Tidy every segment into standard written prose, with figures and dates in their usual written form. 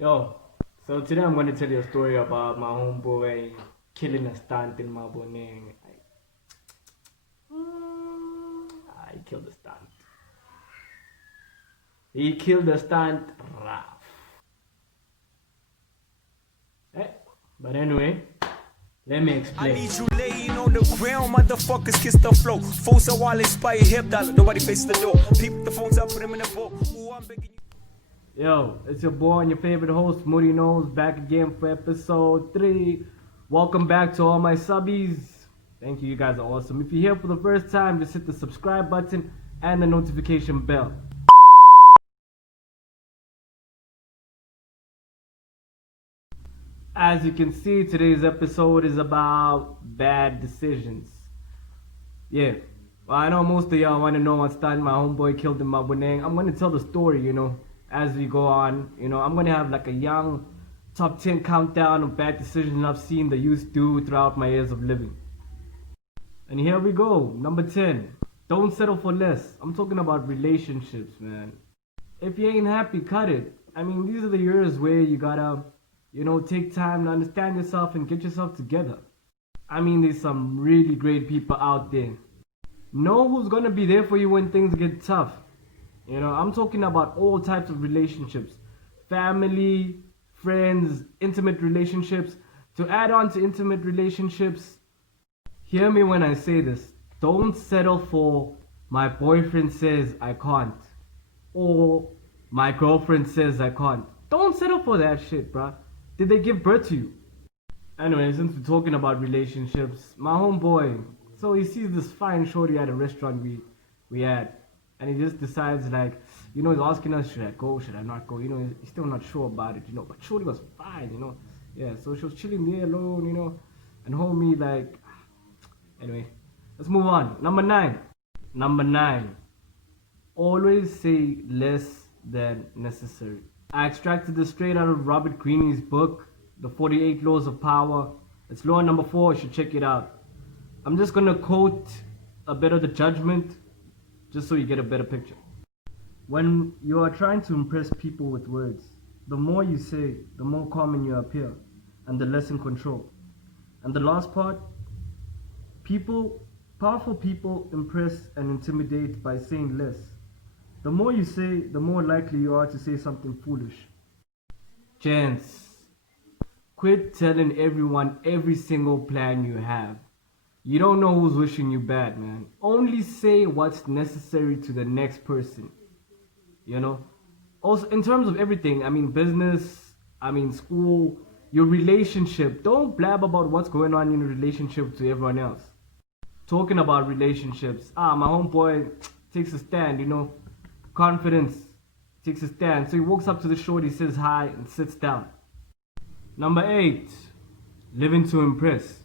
Yo, so today I'm going to tell you a story about my homeboy killing a stunt in Maboning. I killed the stunt. He killed the stunt rough. Eh, but anyway, let me I explain. need you laying on the ground, motherfuckers kiss the flow. Phones are all inspired, hip dollar, nobody face the door. Peep the phones up, put them in the bowl. Ooh, I'm begging you. Yo, it's your boy and your favorite host, Moody Knows, back again for episode 3. Welcome back to all my subbies. Thank you, you guys are awesome. If you're here for the first time, just hit the subscribe button and the notification bell. As you can see, today's episode is about bad decisions. Yeah, well, I know most of y'all want to know what stunt my homeboy killed in Mabuneng. I'm going to tell the story, as we go on. I'm going to have like a young top 10 countdown of bad decisions I've seen the youth do throughout my years of living. And here we go. Number 10. Don't settle for less. I'm talking about relationships, man. If you ain't happy, cut it. I mean, these are the years where you gotta, take time to understand yourself and get yourself together. I mean, there's some really great people out there. Know who's gonna be there for you when things get tough. I'm talking about all types of relationships: family, friends, intimate relationships. To add on to intimate relationships, hear me when I say this. Don't settle for my boyfriend says I can't, or my girlfriend says I can't. Don't settle for that shit, bruh. Did they give birth to you? Anyway, since we're talking about relationships, my homeboy, so he sees this fine shorty at a restaurant we had, and he just decides like, he's asking us, should I go, should I not go? He's still not sure about it, but shorty was fine. Yeah, so she was chilling there alone, and homie like, anyway, let's move on. Number 9. Number 9. Always say less than necessary. I extracted this straight out of Robert Greene's book, The 48 Laws of Power. It's law number 4, you should check it out. I'm just gonna quote a bit of the judgment, just so you get a better picture. When you are trying to impress people with words, the more you say, the more common you appear, and the less in control. And the last part, powerful people impress and intimidate by saying less. The more you say, the more likely you are to say something foolish. Chance. Quit telling everyone every single plan you have. You don't know who's wishing you bad, man. Only say what's necessary to the next person. Also, in terms of everything, I mean, business, school, your relationship. Don't blab about what's going on in your relationship to everyone else. Talking about relationships. My homeboy takes a stand, confidence, takes a stand. So he walks up to the shorty, says hi, and sits down. Number 8, living to impress.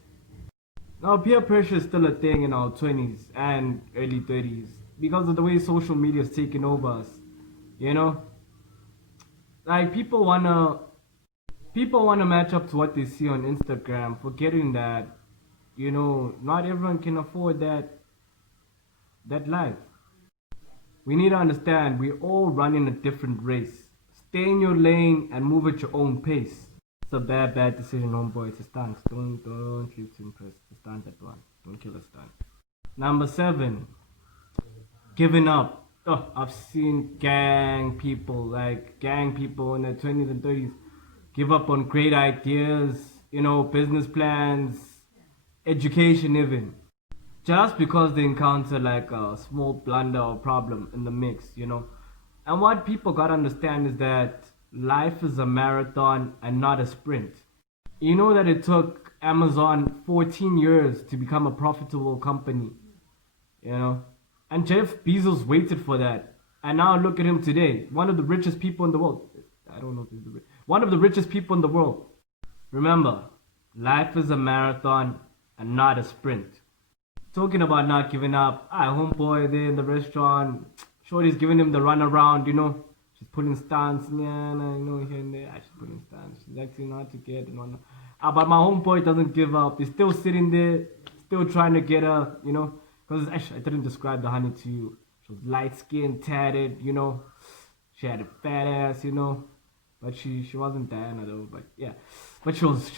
Now, peer pressure is still a thing in our 20s and early 30s because of the way social media has taken over us. Like people wanna match up to what they see on Instagram, forgetting that not everyone can afford that life. We need to understand we're all running a different race. Stay in your lane and move at your own pace. It's a bad decision, homeboy. It's a stunt. Don't live to impress. It's a stunt, that one. Don't kill a stunt. Number 7, giving up. Oh, I've seen gang people in their 20s and 30s give up on great ideas, business plans, education even, just because they encounter like a small blunder or problem in the mix. And what people gotta understand is that life is a marathon and not a sprint. You know that it took Amazon 14 years to become a profitable company, and Jeff Bezos waited for that. And now look at him today, one of the richest people in the world. I don't know if he's one of the richest people in the world. Remember, life is a marathon and not a sprint. Talking about not giving up, homeboy there in the restaurant, shorty's giving him the run around, she's pulling stunts, here and there, she's pulling stunts, she's acting hard to get and whatnot. But my homeboy doesn't give up, he's still sitting there, still trying to get her, because I didn't describe the honey to you. She was light skinned, tatted, she had a fat ass, But she wasn't Diana though. But yeah, but she was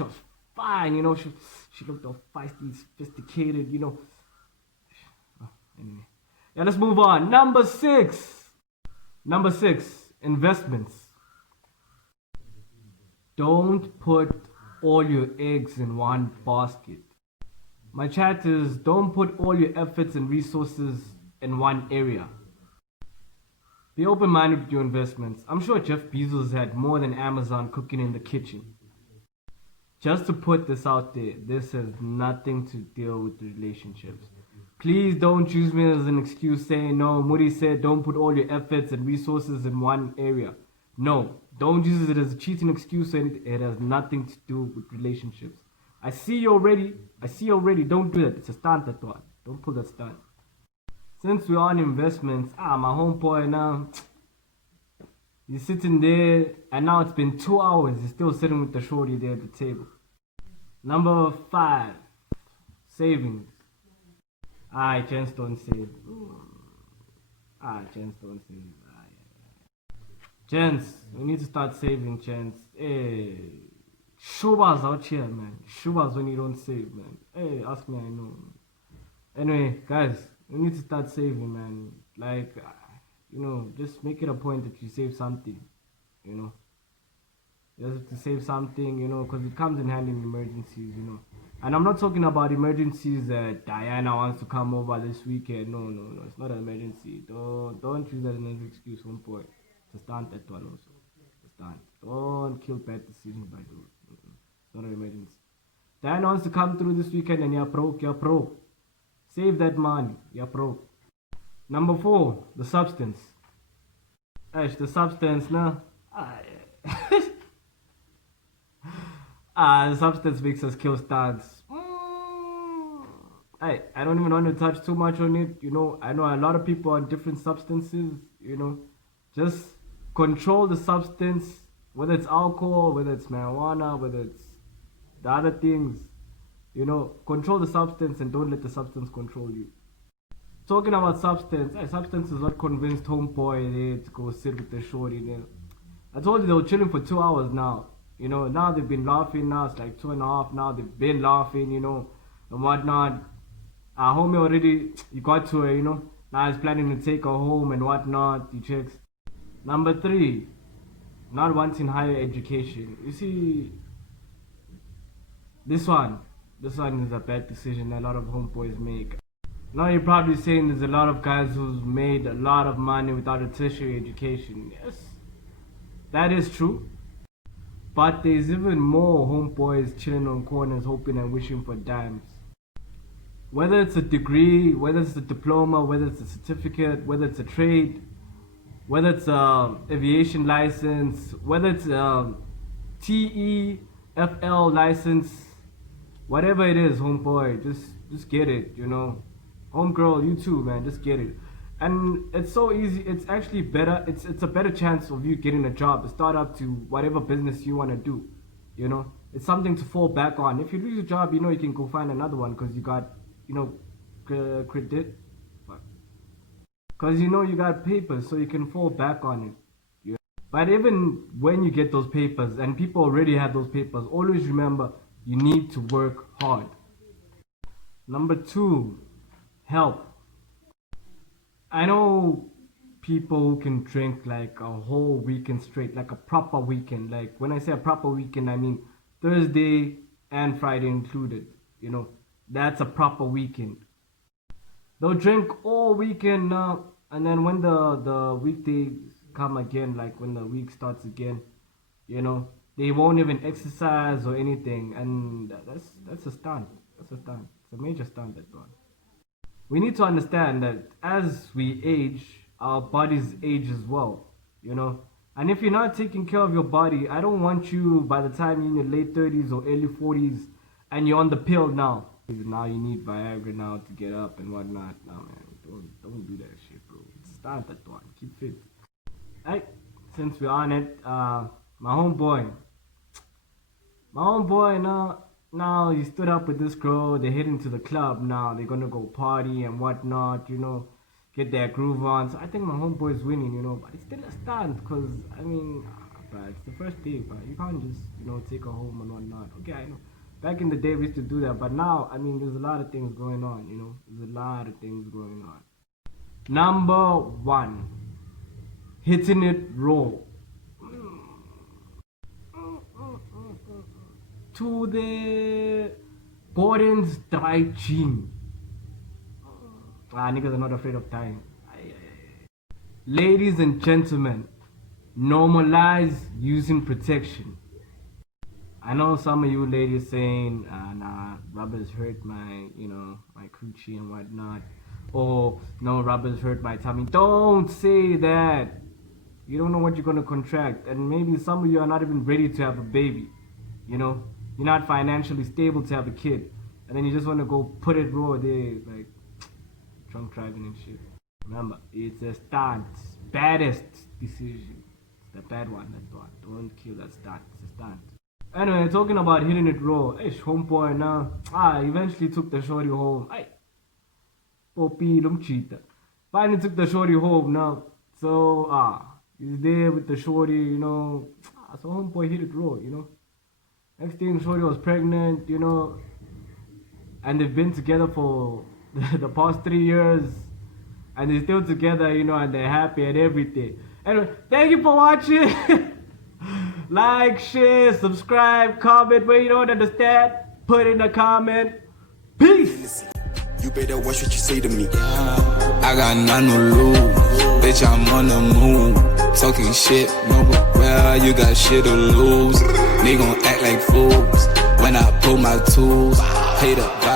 fine. You know, she looked all feisty, sophisticated. You know. Oh, anyway, yeah. Let's move on. Number six. Number six. Investments. Don't put all your eggs in one basket. My chat is don't put all your efforts and resources in one area. Be open-minded with your investments. I'm sure Jeff Bezos had more than Amazon cooking in the kitchen. Just to put this out there, this has nothing to deal with relationships. Please don't use me as an excuse saying, no, Moody said don't put all your efforts and resources in one area. No, don't use it as a cheating excuse. It has nothing to do with relationships. I see you already. Don't do that. It's a stunt, that one. Don't pull that stunt. Since we're on investments, my homeboy now, he's sitting there, and now it's been 2 hours. He's still sitting with the shorty there at the table. Number 5, savings. Gents don't save. Gents don't save. Gents, we need to start saving, gents. Hey, Shubas out here, man. Shubas when you don't save, man. Hey, ask me, I know. Anyway, guys, we need to start saving, man. Like, you know, just make it a point that you save something, you know. You have to save something, you know, because it comes in handy in emergencies, you know. And I'm not talking about emergencies that Diana wants to come over this weekend. No, it's not an emergency. Don't use that as an excuse, homeboy. To stand that one also. To stand. Don't kill bad decisions by doing. It's not an emergency. Diana wants to come through this weekend and you're broke. Save that money. You're broke. Number 4, the substance. The substance, nah. The substance makes us kill stunts. I don't even want to touch too much on it. You know, I know a lot of people on different substances. You know, just control the substance, whether it's alcohol, whether it's marijuana, whether it's the other things. You know, control the substance and don't let the substance control you. Talking about substance, substance is what convinced homeboy there to go sit with the shorty there. I told you they were chilling for 2 hours now. You know, now they've been laughing. Now it's like 2.5. Now they've been laughing, you know, and whatnot. Homie already, he got to her, you know. Now he's planning to take her home and whatnot. He checks. Number 3, not wanting higher education. You see, this one is a bad decision a lot of homeboys make. Now you're probably saying there's a lot of guys who's made a lot of money without a tertiary education. Yes, that is true. But there's even more homeboys chilling on corners hoping and wishing for dimes. Whether it's a degree, whether it's a diploma, whether it's a certificate, whether it's a trade, whether it's a aviation license, whether it's a TEFL license, whatever it is, homeboy, just get it, you know. Homegirl, you too, man, just get it. And it's so easy. It's actually better. It's a better chance of you getting a job, a start up to whatever business you want to do. You know, it's something to fall back on. If you lose your job, you know you can go find another one because you got, you know, credit. Because you know you got papers, so you can fall back on it. Yeah. But even when you get those papers, and people already have those papers, always remember you need to work hard. Number 2, help. I know people who can drink like a whole weekend straight, like a proper weekend. Like when I say a proper weekend, I mean Thursday and Friday included. You know, that's a proper weekend. They'll drink all weekend now, and then when the weekdays come again, like when the week starts again, you know, they won't even exercise or anything, and that's a stunt. That's a stunt. It's a major stunt, that one. We need to understand that as we age, our bodies age as well, you know. And if you're not taking care of your body, I don't want you by the time you're in your late 30s or early 40s and you're on the pill now. Now you need Viagra now to get up and whatnot. No, man, don't do that shit, bro. Start that one. Keep fit. Hey, since we're on it, my homeboy now he stood up with this girl. They're heading to the club now. They're gonna go party and whatnot, you know, get their groove on. So I think my homeboy's winning, you know, but it's still a stunt, because I mean, but it's the first date, but you can't just, take her home and whatnot. Okay, I know. Back in the day, we used to do that, but now, I mean, there's a lot of things going on, There's a lot of things going on. Number 1, hitting it raw. To the Gordon's dry gin. Niggas are not afraid of time. Ladies and gentlemen, normalize using protection. I know some of you ladies saying, nah, rubbers hurt my, my coochie and whatnot. Or, no, rubbers hurt my tummy. Don't say that. You don't know what you're going to contract. And maybe some of you are not even ready to have a baby. You're not financially stable to have a kid. And then you just want to go put it raw there, like drunk driving and shit. Remember, it's a stunt. Baddest decision. It's the bad one, that one. Don't kill that stunt. It's a stunt. Anyway, talking about hitting it raw. Homeboy now. Eventually took the shorty home. Poppy cheater. Finally took the shorty home now. So, he's there with the shorty, So homeboy hit it raw, Next thing, shorty was pregnant, and they've been together for the past 3 years, and they're still together, and they're happy and everything. Anyway, thank you for watching. Like, share, subscribe, comment. Where you don't understand, put in a comment. Peace. You better watch what you say to me. I got nothing to lose. Bitch, I'm on the move. Talking shit, no, but well, you got shit to lose. They gon' act like fools when I pull my tools. Pay the vibe.